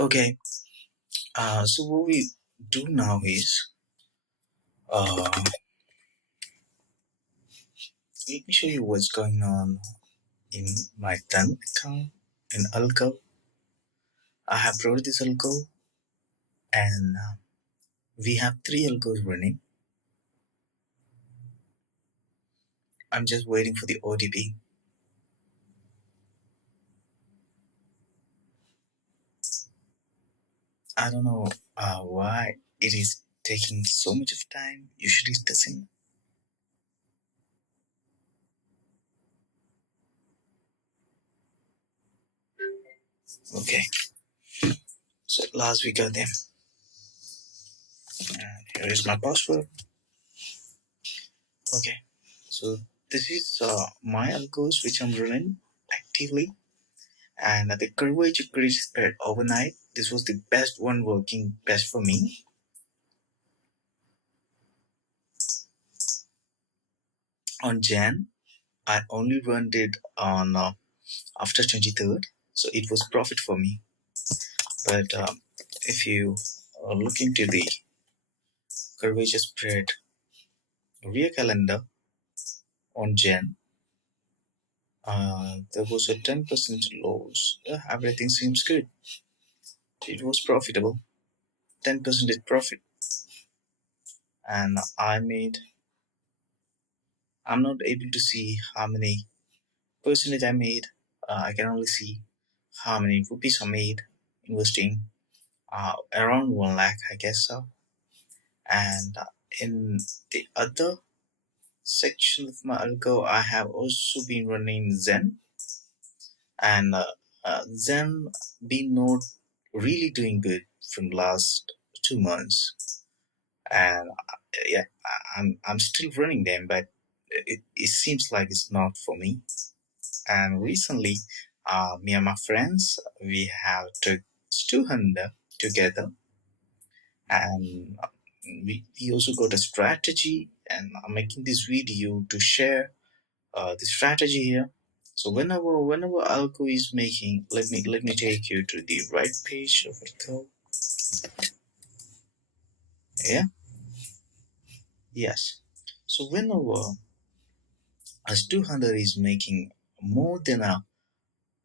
Okay, so what we do now is, let me show you what's going on in my done account in Algo. I have brought this Algo, and we have 3 algos running. I'm just waiting for the OTP. I don't know why it is taking so much of time. Usually it doesn't. Okay, so last we got them. And here is my password. Okay, so this is my algos which I'm running actively. And the curvature grid spread overnight. This was the best one working best for me. On Jan, I only run it on after 23rd, so it was profit for me. But if you look into the curvature spread real calendar on Jan, there was a 10% loss. Everything seems good. It was profitable, 10% profit, and I'm not able to see how many percentage I made. I can only see how many rupees I made investing, around 1 lakh, I guess so. And in the other section of my algo, I have also been running Zen, and Zen been not really doing good from last 2 months, and yeah, I'm still running them, but it seems like it's not for me. And recently, me and my friends, we have took Skew Hunter together, and we also got a strategy, and I'm making this video to share the strategy here. So whenever Algo is making, let me take you to the right page of Algo. Yeah, yes. So whenever a Skew Hunter is making more than a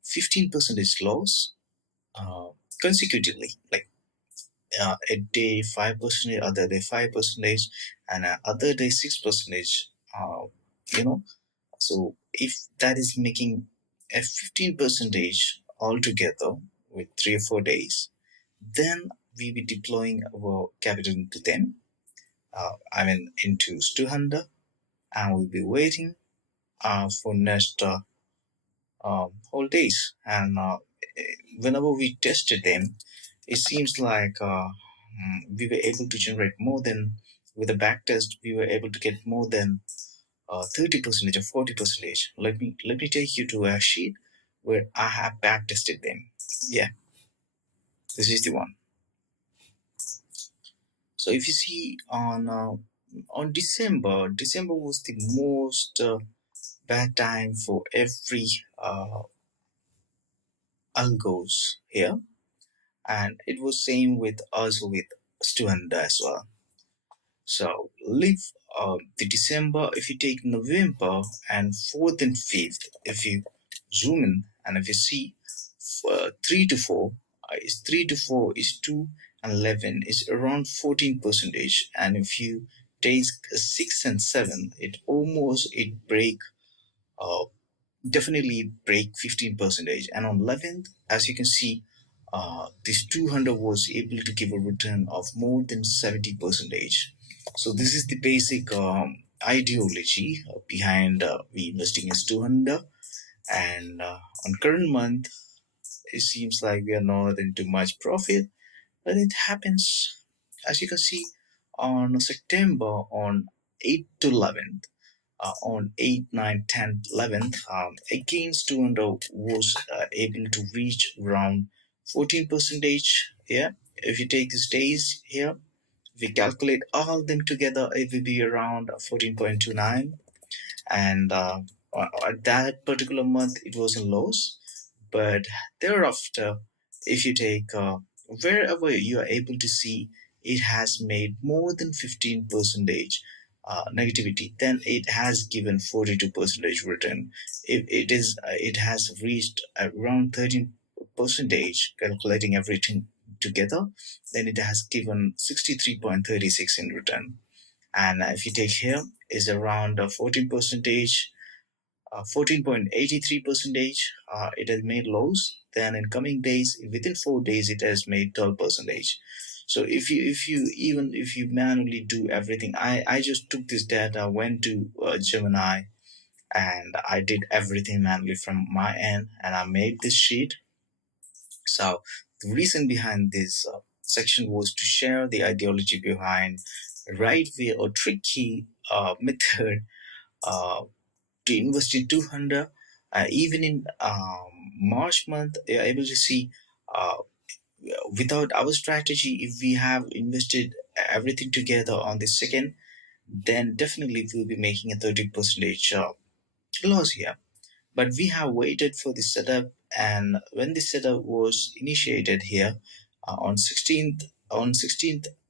15% loss consecutively, like a day 5%, other day 5%, and other day 6%. You know, so if that is making a 15% altogether with 3 or 4 days, then we be deploying our capital into them. Into Skew Hunter, and we'll be waiting for next whole days. And whenever we tested them, it seems like we were able to generate more than, with a back test, we were able to get more than 30% or 40%. Let me take you to a sheet where I have back tested them. Yeah, this is the one. So if you see on December was the most bad time for every algos here, and it was same with also with student as well. So leave the December. If you take November and 4th and 5th, if you zoom in and if you see 3 to 4 is 3 to 4 is 2 and 11 is around 14%. And if you take 6 and 7, it break definitely break 15%. And on 11th, as you can see, this 200 was able to give a return of more than 70%. So this is the basic ideology behind we investing in 200. And on current month, it seems like we are not into much profit, but it happens. As you can see, on September, on 8th to 11th, on 8th, 9th, 10th, 11th, again, student was able to reach around 14%. Yeah, if you take these days here, if we calculate all of them together, it will be around 14.29. And at that particular month, it was in lows. But thereafter, if you take wherever you are able to see it has made more than 15 percentage negativity, then it has given 42 percentage return. If it has reached around 13 percentage, calculating everything together, then it has given 63.36 in return. And if you take here is around 14 percentage, 14.83 percentage, it has made lows. Then in coming days, within 4 days, it has made 12 percentage. So if you manually do everything, I just took this data, went to Gemini, and I did everything manually from my end, and I made this sheet. So the reason behind this section was to share the ideology behind right way or tricky method uh, to invest in 200. Even in March month, you're able to see uh, without our strategy, if we have invested everything together on the second, then definitely we'll be making a 30 percentage loss here. But we have waited for the setup, and when the setup was initiated here on 16th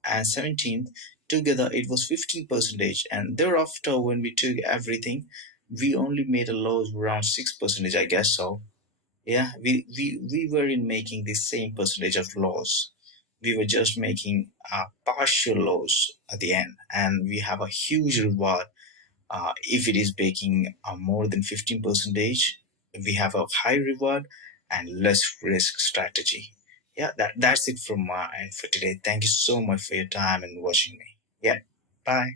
and 17th, together it was 15 percentage, and thereafter when we took everything, we only made a loss around 6 percentage, I guess so. Yeah, we weren't making the same percentage of loss. We were just making a partial loss at the end, and we have a huge reward if it is baking more than 15 percentage. We have a high reward and less risk strategy. Yeah, that's it from my end for today. Thank you so much for your time and watching me. Yeah, bye.